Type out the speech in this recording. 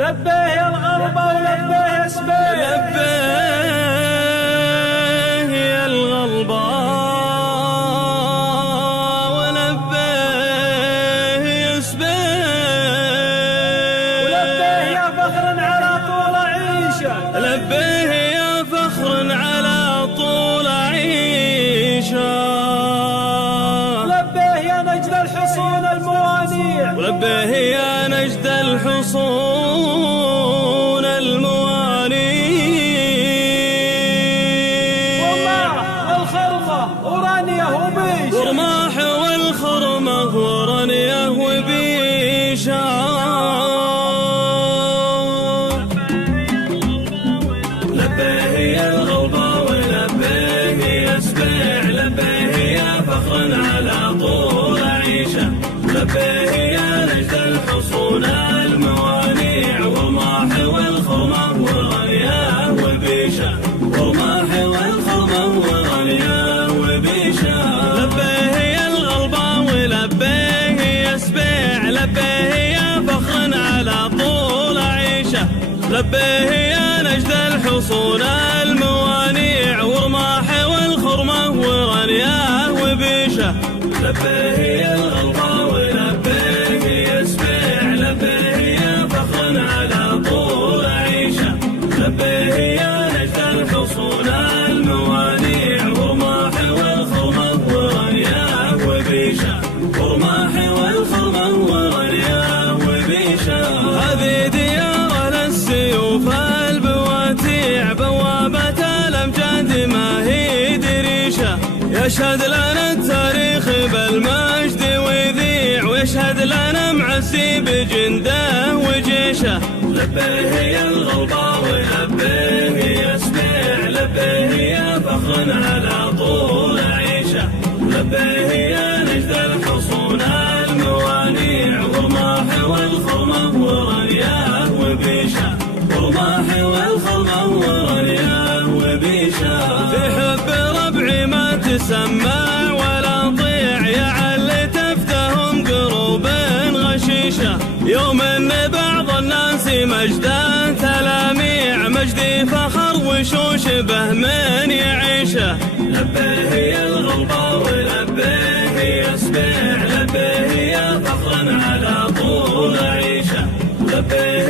لبيه يا الغربة ولبيه يا سبيل، لبيه يا الغلبة ولبيه يا سبيل، ولبيه يا فخر على طول عيشه، لبيه يا فخر على طول عيشه، لبيه يا نجد الحصون الموانيع، ولبيه يا نجد الحصون الموانيع، والله الخرمة ورانيه وبيشه، ورماح والخرمة ورانيه وبيشه، لبيه يا الغلبة ولبيه يا سبيع، لبيه يا فخر على طول عيشه، لبيه يا نجد الحصون الموانيع، ورماح والخرمة ورانيه وبيشه، ورماح والخرمة ورانيه وبيشه، لبيه يا الغلبة ولبيه يا سبيع، لبيه يا فخر على طول عيشه، لبيه يا نجد الحصون الموانيع، ورماح والخرمة ورانيه وبيشه، لبيه يا الغلبة ولبيه يا سبيع، لبيه يا فخر على طول عيشه، لبيه يا نجد الحصون الموانيع، ورماح والخرمة ورانيه وبيشه، ورماح والخرمة ورانيه وبيشه، هذه ديار للسيوف البواتيع، بوابة الأمجاد ما هي دريشه، يشهد لنا التاريخ بالمجد ويذيع، ويشهد لنا معزي بجنده وجيشه، لبيه يا الغلبة ولبيه يا سبيع، لبيه يا فخر على طول عيشه، لبيه يا نجد الحصون الموانيع، ورماح والخرمة ورانيه وبيشه، ورماح والخرمة ورانيه وبيشه، في حب ربعي ما تسمع ولا طيع، يا علي تفتهم قلوب غشيشه، يوم ان بعض الناس مجده تلاميع، مجدي فخر وشوش به من يعيشه، لبيه يا الغلبة ولبيه يا سبيع، لبيه يا فخر على طول عيشه، لبيه